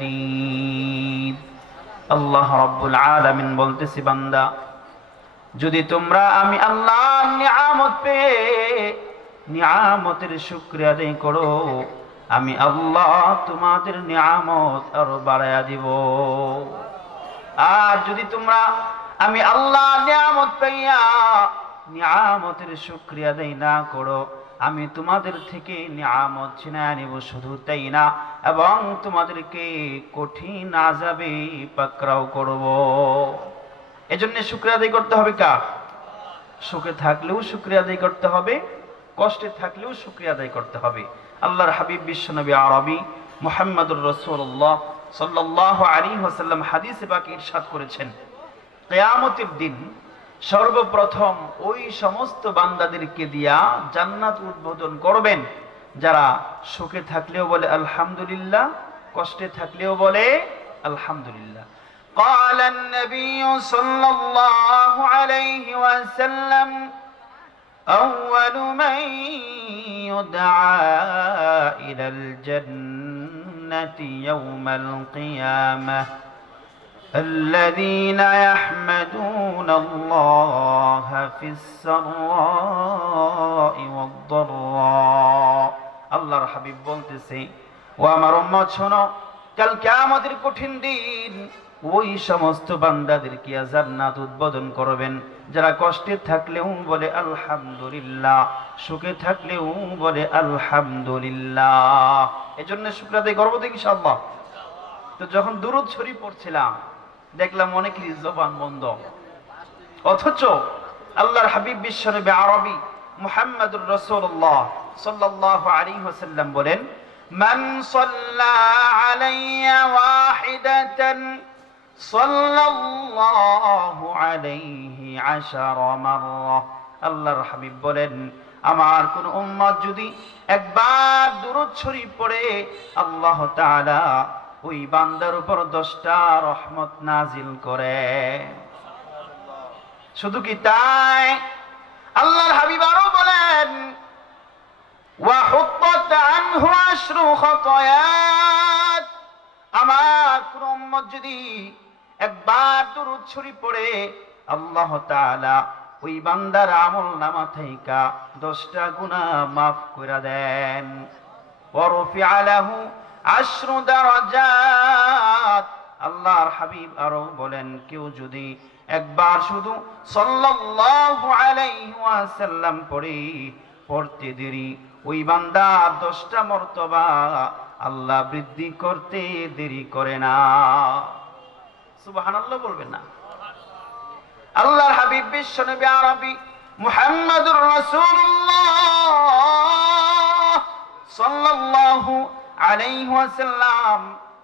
মুবিন আল্লাহ রাব্বুল আলামিন বলতেছি, বান্দা, যদি তোমরা আমি আল্লাহ নিয়ামত পে নিয়ামতের শুকরিয়া আদায় করো, আমি আল্লাহ তোমাদের নিয়ামত আরও বাড়ায়া দিব। আর যদি তোমরা আমি আল্লাহ নিয়ামত পাইয়া নিয়ামতের শুকরিয়া আদায় না করো আমি তোমাদের থেকে নিয়ামত ছিনায় নিব, শুধু তাই না। এবং তোমাদেরকে কঠিন আজাবে পাকরাও করব। এজন্য শুক্রিয়া আদায় করতে হবে কার? সুখে থাকলেও শুক্রিয়া আদায় করতে হবে, কষ্টে থাকলেও শুক্রিয়া আদায় করতে হবে। আল্লাহর হাবিব বিশ্বনবী আরবি মোহাম্মদুর রসুল্লাহ সাল্লাহ আলী ওসাল্লাম হাদিসে বাকি ইরশাদ করেছেন, কেয়ামতের দিন সর্বপ্রথম ওই সমস্ত বান্দাদেরকে দিয়া জান্নাত উদ্বোধন করবেন যারা সুখে থাকলেও বলে আলহামদুলিল্লাহ কষ্টে থাকলেও বলে আলহামদুলিল্লাহ قال النبي صلى الله عليه وسلم أول من يدعى إلى الجنة يوم القيامة الذين يحمدون الله في السراء والضراء আল্লাহর হাবিব বলতেছে ও আমার উম্মত শোনো কাল কিয়ামতের কঠিন দিন ওই সমস্ত বান্দাদেরকে জান্নাত উদ্বোধন করবেন যারা কষ্টে থাকলেও বলে আলহামদুলিল্লাহ সুখে থাকলেও বলে আলহামদুলিল্লাহ এজন্য শুক্রাদায় করবো তো ইনশাআল্লাহ তো যখন দুরুদ শরীফ পড়ছিলাম দেখলাম অনেকেরই জবান বন্ধ। অথচ আল্লাহর হাবিব বিশ্বনবী আরবি মুহাম্মদুর রাসূলুল্লাহ সাল্লাল্লাহু আলাইহি ওয়াসাল্লাম বলেন ওয়াহিদাতান সাল্লাল্লাহু আলাইহি আশারা মাররা। আল্লাহর হাবিব বলেন, আমার কোন উম্মত যদি একবার দুরূদ শরীফ পড়ে, আল্লাহ তাআলা ওই বান্দার উপর দশটা রহমত নাজিল করে। শুধু কি তাই? আল্লাহর হাবিব আরও বলেন আমার যদি একবার আল্লাহ বান্দার থাইকা দশটা গুণা মাফ করে দেন। আশ্রু দারাজাত। আল্লাহর হাবিব আরও বলেন, কেউ যদি একবার শুধু সাল্লাল্লাহু আলাইহি পড়ে, পড়তে দেরি, ওই বান্দা দশটা মর্তবা আল্লাহ বৃদ্ধি করতে দেরি করে না। সুবহানাল্লাহ বলবেন না। আল্লাহর হাবিব বিশ্ব নবী আরবি মুহাম্মাদুর রাসূলুল্লাহ সাল্লাল্লাহু আলাইহি ওয়াসাল্লাম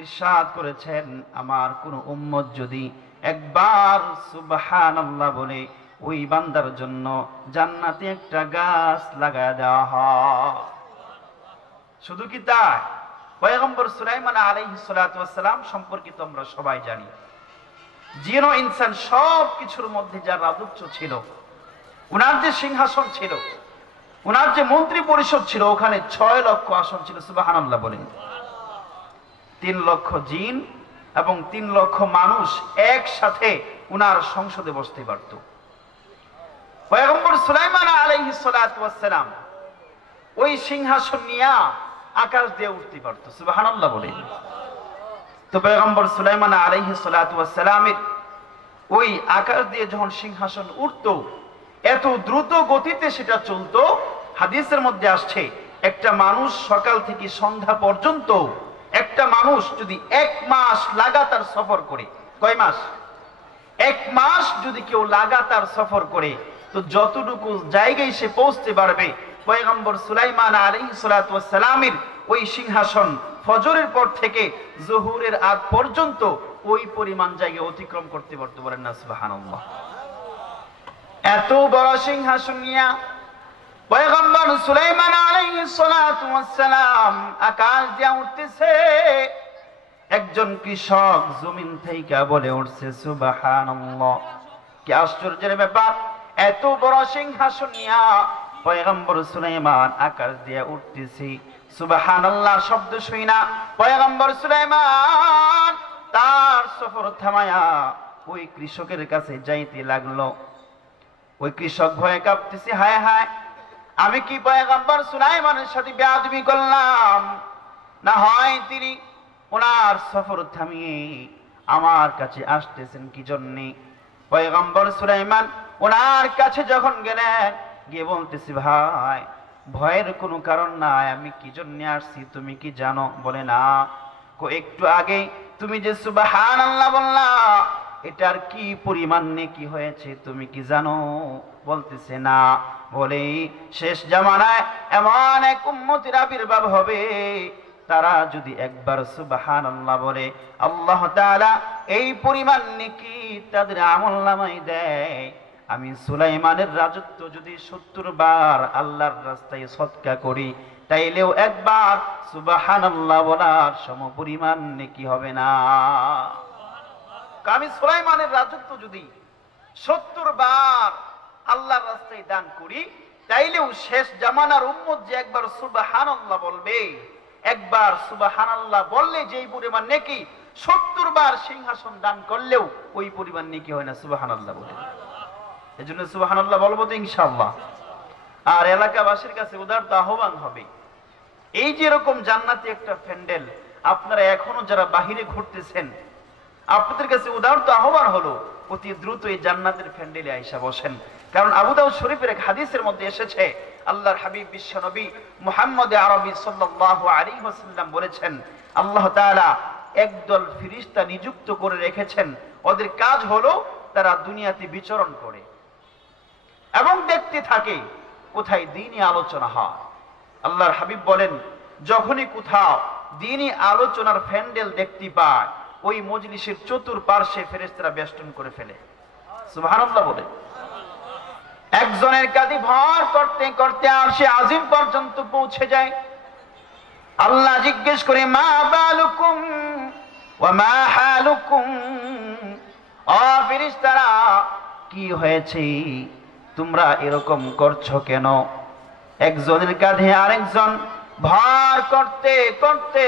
ইরশাদ করেছেন, আমার কোন উম্মত যদি একবার সুবহানাল্লাহ বলে, ওই বান্দার জন্য জান্নাতে একটা গাছ লাগায় দেওয়া হয়। শুধু কি তাই? পয়গম্বর সুলাইমান আলাইহিস সালাতু ওয়াসসালাম সম্পর্কে তো আমরা সবাই জানি। ও ইনসান সব কিছুর মধ্যে যার রাজত্ব ছিল, উনার যে সিংহাসন ছিল উনার যে মন্ত্রী পরিষদ ছিল, ওখানে ছয় লক্ষ আসন ছিল, সুবাহানাল্লাহ বলেন। তিন লক্ষ জিন এবং তিন লক্ষ মানুষ একসাথে উনার সংসদে বসতে পারত। পয়গম্বর সুলাইমান আলাইহি সালাম ওই সিংহাসন নিয়ে আকাশ দিয়ে উঠতে পারত, সুবাহানাল্লাহ বলেন। তো পয়গম্বর সুলাইমান আলাইহি সালামের ওই আকাশ দিয়ে যখন সিংহাসন উঠতো এত দ্রুত গতিতে সেটা চলতো, হাদিসের মধ্যে আসছে, একটা মানুষ সকাল থেকে সন্ধ্যা পর্যন্ত, একটা মানুষ যদি এক মাস লাগাতার সফর করে, কয় মাস? এক মাস যদি কেউ লাগাতার সফর করে, তো যতটুকু জায়গায় সে পৌঁছতে পারবে, পয়গম্বর সুলাইমান আলাইহিস সালামের ওই সিংহাসন ফজরের পর থেকে জহুরের আগ পর্যন্ত ওই পরিমাণ জায়গা অতিক্রম করতে পারতে পারেন না, সুবহানাল্লাহ। এত বড় সিংহাসন নিয়া পয়গম্বর সুলাইমান আলাইহিস সালাতু আকাশ দিয়া উঠতেছে। একজন কৃষক জমিন থেকে বলে উঠছে, সুবহানাল্লাহ। কি আশ্চর্যের ব্যাপার, এত বড় সিংহাসন নিয়া পয়গম্বর সুলাইমান আকাশ দিয়া উঠতেছে। সুবহানাল্লাহ শব্দ শুই না, পয়গম্বর সুলাইমান তার সফর থামায়া ওই কৃষকের কাছে যাইতে লাগল। ওই কৃষক ভয়ে কাঁপতেছি, হায় হায়। আমি কি পয়গাম্বর সুলাইমানের সাথে বেয়াদবি করলাম? না হয় তিনি ওনার সফর থামিয়ে আমার কাছে আসতেছেন কি জন্যে? পয়গম্বর সুলাইমান ওনার কাছে যখন গেলেন, গিয়ে বলতেছি, ভাই, ভয়ের কোনো কারণ নাই, আমি কি জন্য আসছি তুমি কি জানো? বলে, না একটু আগে তুমি যে সুবাহান আল্লাহ বললা এটার কি পরিমাণ কি হয়েছে তুমি কি জানো? বলতেছে, না। বলে শেষ জামানায় এমন এক উম্মতির আবির্ভাব হবে। তারা যদি একবার সুবাহান আল্লাহ বলে, আল্লাহ তাআলা এই পরিমাণ নেকি তাদের আমল নামাই দেয়। আমি সুলাইমানের রাজত্ব যদি সত্তর বার আল্লাহর রাস্তায় সৎকা করি, তাইলেও একবার সুবাহান আল্লাহ বলার সম পরিমাণ নেকি হবে না। আমি সোলাইমানের রাজত্ব যদি সত্তর বার আল্লাহর রাস্তায় দান করি, তাইলেও শেষ জামানার উম্মত যে একবার সুবাহান আল্লাহ বলবে, একবার সুবাহান আল্লাহ বললে যেই পরিমাণ নেকি, সত্তর বার সিংহাসন দান করলেও ওই পরিমাণ নেকি হয় না সুবাহান আল্লাহ বলে। এই জন্য সুবাহান আল্লাহ বলব তো ইনশাল্লাহ আর এলাকাবাসীর কাছে উদারত আহ্বান হবে। এই যে এরকম জান্নাতি একটা প্যান্ডেল, আপনারা এখনও যারা বাহিরে ঘুরতেছেন আপনাদের কাছে উদাহরণ আহ্বান হলো, অতি দ্রুত এই জান্নাতের ফ্যান্ডেলে আইসা বসেন। কারণ আবু দাউদ শরীফের এক হাদিসের মধ্যে এসেছে, আল্লাহর হাবিব বিশ্ব নবী মুহাম্মদ আরবি সাল্লাল্লাহু আলাইহি ওয়াসাল্লাম বলেছেন, আল্লাহ তাআলা একদল ফিরিস্তা নিযুক্ত করে রেখেছেন, ওদের কাজ হলো তারা দুনিয়াতে বিচরণ করে এবং দেখতে থাকে কোথায় দিনই আলোচনা হয়। আল্লাহর হাবিব বলেন, যখনই কোথাও দিনই আলোচনার ফ্যান্ডেল দেখতে পায় ওই মজলিসের চতুর্পার্শ্বে ফেরেশতারা বেষ্টন করে ফেলে। সুবহানাল্লাহ বলে। একজনের কাঁধে ভর করতে করতে আর সে আজিম পর্যন্ত পৌঁছে যায়। আল্লাহ জিজ্ঞেস করে, মা বালুকুম কি হয়েছে? তোমরা এরকম করছ কেন? একজনের কাঁধে আরেকজন ভার করতে করতে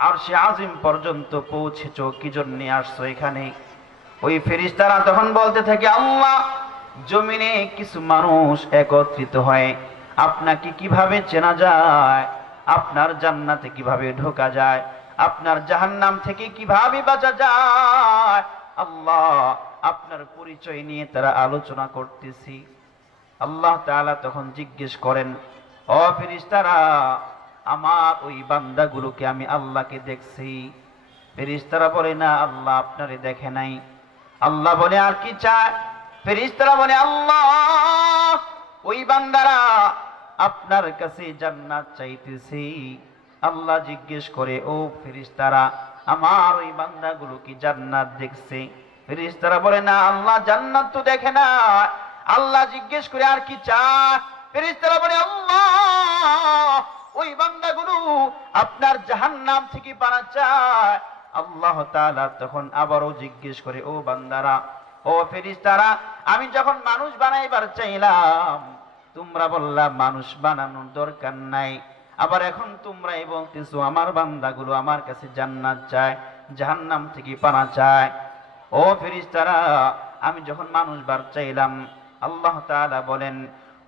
আর সে আজিম পর্যন্ত পৌঁছেছ, কি জন্য আসছো এখানে? ওই ফেরিস্তারা তখন বলতে থাকে, আল্লাহ, জমিনে কিছু মানুষ একত্রিত হয়। আপনাকে কীভাবে চেনা যায়? আপনার জান্নাতে কীভাবে ঢোকা যায়? আপনার জাহান্নাম থেকে কীভাবে বাঁচা যায়? আল্লাহ, আপনার পরিচয় নিয়ে তারা আলোচনা করতেছি। আল্লাহ তাআলা তখন জিজ্ঞেস করেন, ও ফেরেশতারা আমার ওই বান্দাগুলোকে আমি আল্লাহকে দেখছি। ফেরেশতারা বলে, না, আল্লাহ আপনারে দেখে নাই। আল্লাহ বলে, আর কি চায়? ফেরেশতারা বলে, আল্লাহ, ওই বান্দারা আপনার কাছে জান্নাত চাইতেছি। আল্লাহ জিজ্ঞেস করে, ও ফেরেশতারা, আমার ওই বান্দাগুলো কি জান্নাত দেখছে? ফেরেশতারা বলে, না, আল্লাহ জান্নাত তো দেখে না। আল্লাহ জিজ্ঞেস করে, আর কি চায়? ফেরেশতারা বলে, আল্লাহ ওই বান্দাগুলো আপনার জাহান নাম থেকে পানা চায়। আল্লাহ তখন আবারও জিজ্ঞেস করে, ও বান্দারা, ও ফেরেশতারা, আমি যখন মানুষ বানাইবার চাইলাম, তোমরা বললা মানুষ বানানোর দরকার নাই। আবার এখন তোমরাই বলতেছো, আমার বান্দাগুলো আমার কাছে জান্নাত চায়, জাহান্নাম থেকে পানা চায়। ও ফেরেশতারা, আমি যখন মানুষ বার চাইলাম, আল্লাহ তাআলা বলেন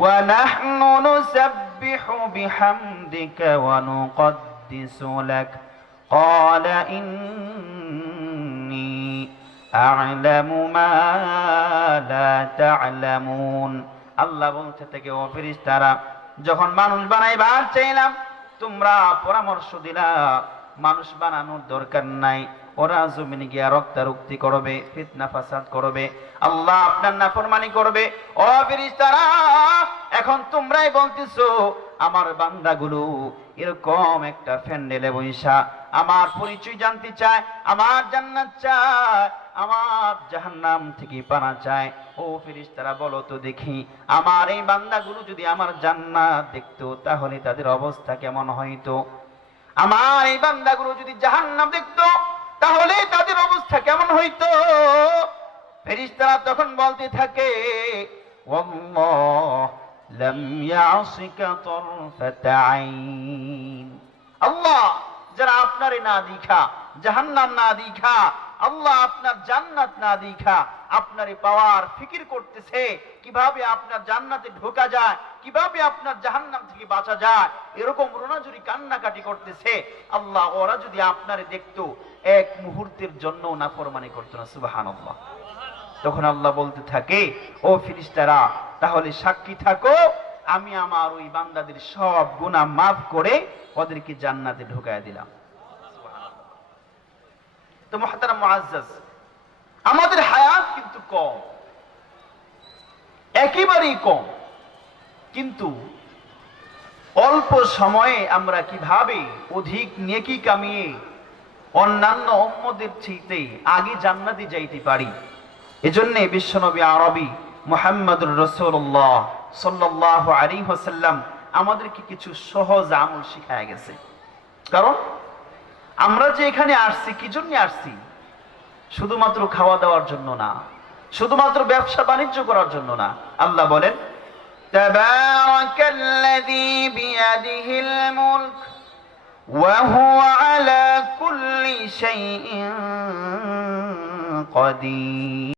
ونحن نسبح بحمدك ونقدس لك قال إني أعلم ما لا تعلمون আল্লাহ বলতে থেকে ও ফেরেশতারা যখন মানুষ বানাইবার চাইলাম তোমরা পরামর্শ দিলা মানুষ বানানোর দরকার নাই ওরা জমিনে গিয়া রক্তারক্তি করবে, ফিতনা ফাসাদ করবে, আল্লাহ আপনার নাফরমানি করবে। ও ফেরেশতারা, এখন তোমরাই বলতেছো, আমার বান্দাগুলো এরকম একটা ফ্যান্ডেলে বৈশা আমার পরিচয় জানতে চায়, আমার জান্নাত চায়, আমার জাহান্নাম থেকে পানা চায়। ও ফেরেশতারা, বলো তো দেখি, আমার এই বান্দাগুলো যদি আমার জান্নাত দেখতো, তাহলে তাদের অবস্থা কেমন হইতো? আমার এই বান্দাগুলো যদি জাহান্নাম দেখতো তাহলে তাদের অবস্থা কেমন হইতো? ফেরিস্তারা তখন বলতে থাকে আল্লাহ যারা আপনারে না দিখা জাহান্নাম না দিখা আল্লাহ আপনার জান্নাত না দিখা আপনারে পাওয়ার ফিকির করতেছে, কীভাবে আপনার জান্নাতে ঢোকা যায়, কীভাবে আপনার জাহান্নাম থেকে বাঁচা যায়, এরকম রোনাজুরি কান্নাকাটি করতেছে, আল্লাহ ওরা যদি আপনারে দেখতো, এক মুহূর্তের জন্য না নাফরমানি করতো না, সুবহানাল্লাহ। তখন আল্লাহ বলতে থাকে, ও ফিরিস্তারা, তাহলে সাক্ষী থাকো আমি আমার ওই বান্দাদের সব গুনাহ মাফ করে ওদেরকে জান্নাতে ঢুকায় দিলাম। তো মহাতারা মুআজ্জাজ, আমাদের হায়াত কিন্তু কম, একেবারেই কম। কিন্তু অল্প সময়ে আমরা কীভাবে অধিক নেকি কামিয়ে অন্যান্য অম্মদের চাইতে আগে জান্নাতে যাইতে পারি? এজন্য বিশ্বনবী আরবি মুহাম্মদুর রসুল্লাহ সাল্লাহ আলী হোসাল্লাম আমাদেরকে কিছু সহজ আমল শিখায় গেছে কারণ আমরা যে এখানে আসছি কি জন্য আসছি শুধুমাত্র খাওয়া দাওয়ার জন্য না শুধুমাত্র ব্যবসা বাণিজ্য করার জন্য না আল্লাহ বলেন تبارك الذي بيده الملك وهو على كل شيء قدير